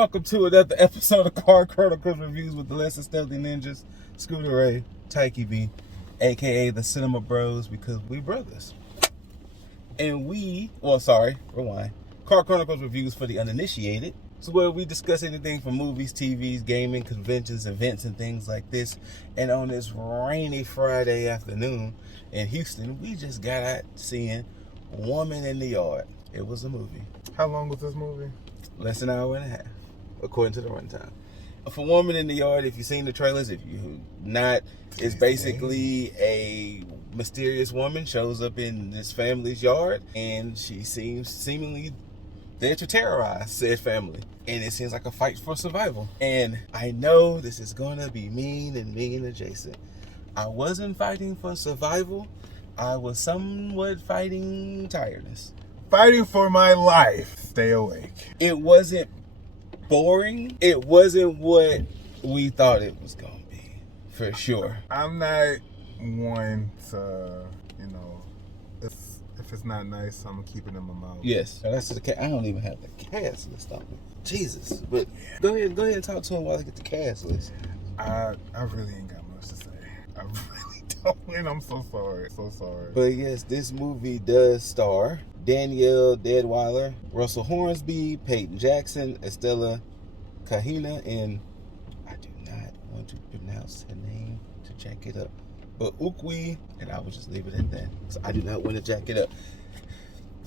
Welcome to another episode of Chronicles Reviews with the LessThanStealthyNinjas, Scooter Ray, Tyke B, aka the Cinema Bros, because we brothers. And rewind. Chronicles Reviews for the uninitiated. It's where we discuss anything from movies, TVs, gaming, conventions, events, and things like this. And on this rainy Friday afternoon in Houston, we just got out seeing Woman in the Yard. It was a movie. How long was this movie? Less than an hour and a half, according to the runtime. For Woman in the Yard, if you've seen the trailers, if you not, it's basically a mysterious woman shows up in this family's yard, and she seems seemingly there to terrorize said family. And it seems like a fight for survival. And I know this is gonna be mean and mean adjacent. I wasn't fighting for survival. I was somewhat fighting tiredness. Fighting for my life. Stay awake. It wasn't boring. It wasn't what we thought it was gonna be, for sure. I'm not one to, if it's not nice, I'm gonna keep it in my mouth. Yes, that's the I don't even have the cast list on me. Jesus, but go ahead and talk to him while I get the cast list. I really ain't got much to say. I really don't, and I'm so sorry. But yes, this movie does star Danielle Deadwyler, Russell Hornsby, Peyton Jackson, Estella Kahina, and I do not want to pronounce her name to jack it up, but Ukwi, and I will just leave it at that. So I do not want to jack it up.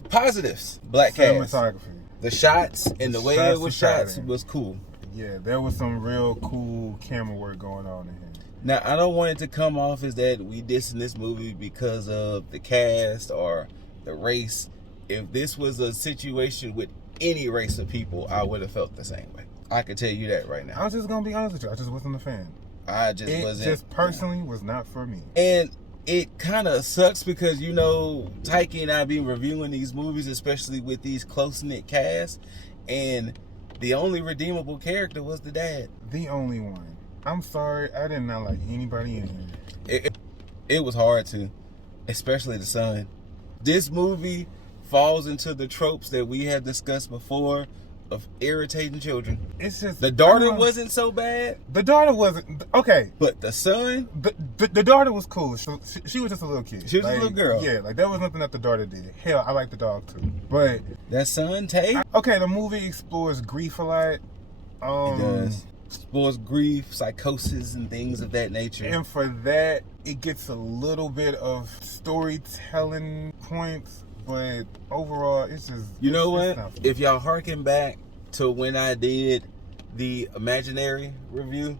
Positives: black cast, cinematography, the shots, and the way it was shot was cool. Yeah, there was some real cool camera work going on in here. Now, I don't want it to come off as that we dissing this movie because of the cast or the race. If this was a situation with any race of people, I would have felt the same way. I can tell you that right now. I was just gonna be honest with you. I just wasn't a fan. It just personally was not for me. And it kind of sucks because, Tyke and I be reviewing these movies, especially with these close-knit casts, and the only redeemable character was the dad. The only one. I'm sorry, I did not like anybody in here. It was hard to, especially the son. This movie falls into the tropes that we have discussed before of irritating children. It's just the daughter wasn't so bad. The daughter wasn't okay, but the son, the daughter was cool. She was just a little kid. She was a little girl. Yeah, there was nothing that the daughter did. Hell, I like the dog too. But that son, Tate. Okay, the movie explores grief a lot. It does. Explores grief, psychosis, and things of that nature. And for that, it gets a little bit of storytelling points. But overall, it's just... You know what? If y'all harken back to when I did the Imaginary review,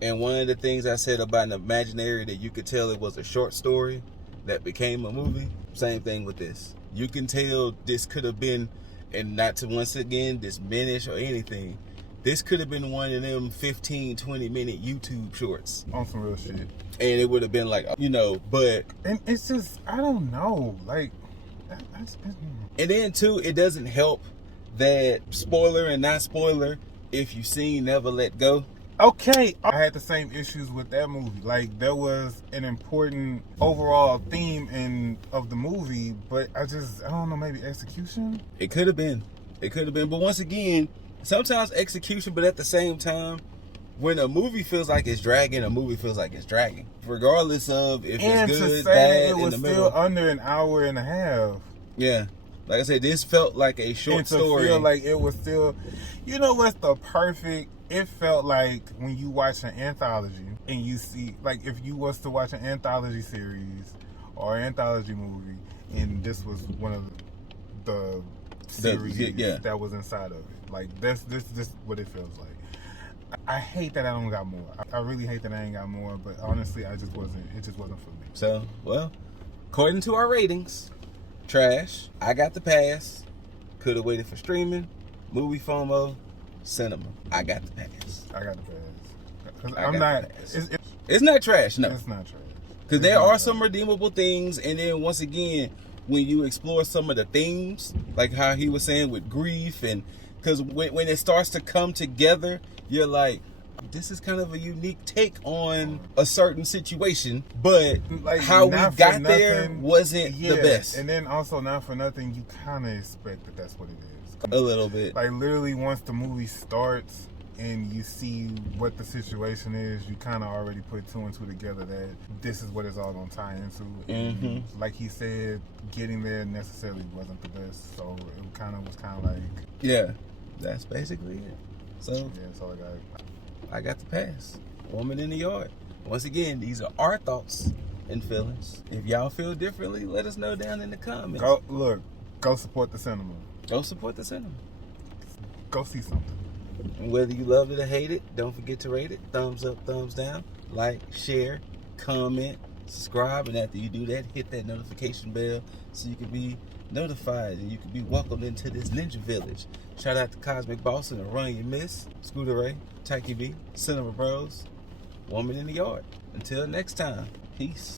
and one of the things I said about an Imaginary that you could tell it was a short story that became a movie, same thing with this. You can tell this could have been, and not to once again diminish or anything, this could have been one of them 15, 20-minute YouTube shorts. On some real shit. And it would have been like, but... And it's just, I don't know, like... And then too, it doesn't help that spoiler and not spoiler, if you've seen Never Let Go. Okay, I had the same issues with that movie. Like, there was an important overall theme of the movie, but I don't know, maybe execution? It could have been. But once again, sometimes execution, but at the same time, when a movie feels like it's dragging, a movie feels like it's dragging. Regardless of if it's good, bad, it was still under an hour and a half. Yeah. Like I said, this felt like a short story. And to feel like it was still... You know what's the perfect... It felt like when you watch an anthology and you see... Like, if you was to watch an anthology series or an anthology movie, and this was one of the series that was inside of it. Like, this what it feels like. I hate that I don't got more. I really hate that I ain't got more, but honestly, it just wasn't for me. So, well, according to our ratings, trash, I got the pass, could have waited for streaming, movie FOMO, cinema. I got the pass. I got the pass. It's not trash, no. It's not trash. Because there are some redeemable things, and then once again, when you explore some of the themes, like how he was saying with grief, and because when it starts to come together, you're like, this is kind of a unique take on a certain situation, but like, how we got there wasn't the best. And then also, not for nothing, you kind of expect that that's what it is. A little bit. Like literally, once the movie starts and you see what the situation is, you kind of already put two and two together that this is what it's all gonna tie into. And like he said, getting there necessarily wasn't the best, so it was kind of like, yeah, that's basically it. So yeah, that's all I got. I got the pass. Woman in the Yard. Once again, these are our thoughts and feelings. If y'all feel differently, let us know down in the comments. Go support the cinema. Go support the cinema. Go see something. And whether you loved it or hate it, don't forget to rate it. Thumbs up, thumbs down. Like, share, comment, subscribe. And after you do that, hit that notification bell so you can be notified and you can be welcomed into this ninja village. Shout out to Cosmic Boss and the Run You Miss, Scooter Ray, Taiki B, Cinema Bros, Woman in the Yard. Until next time, peace.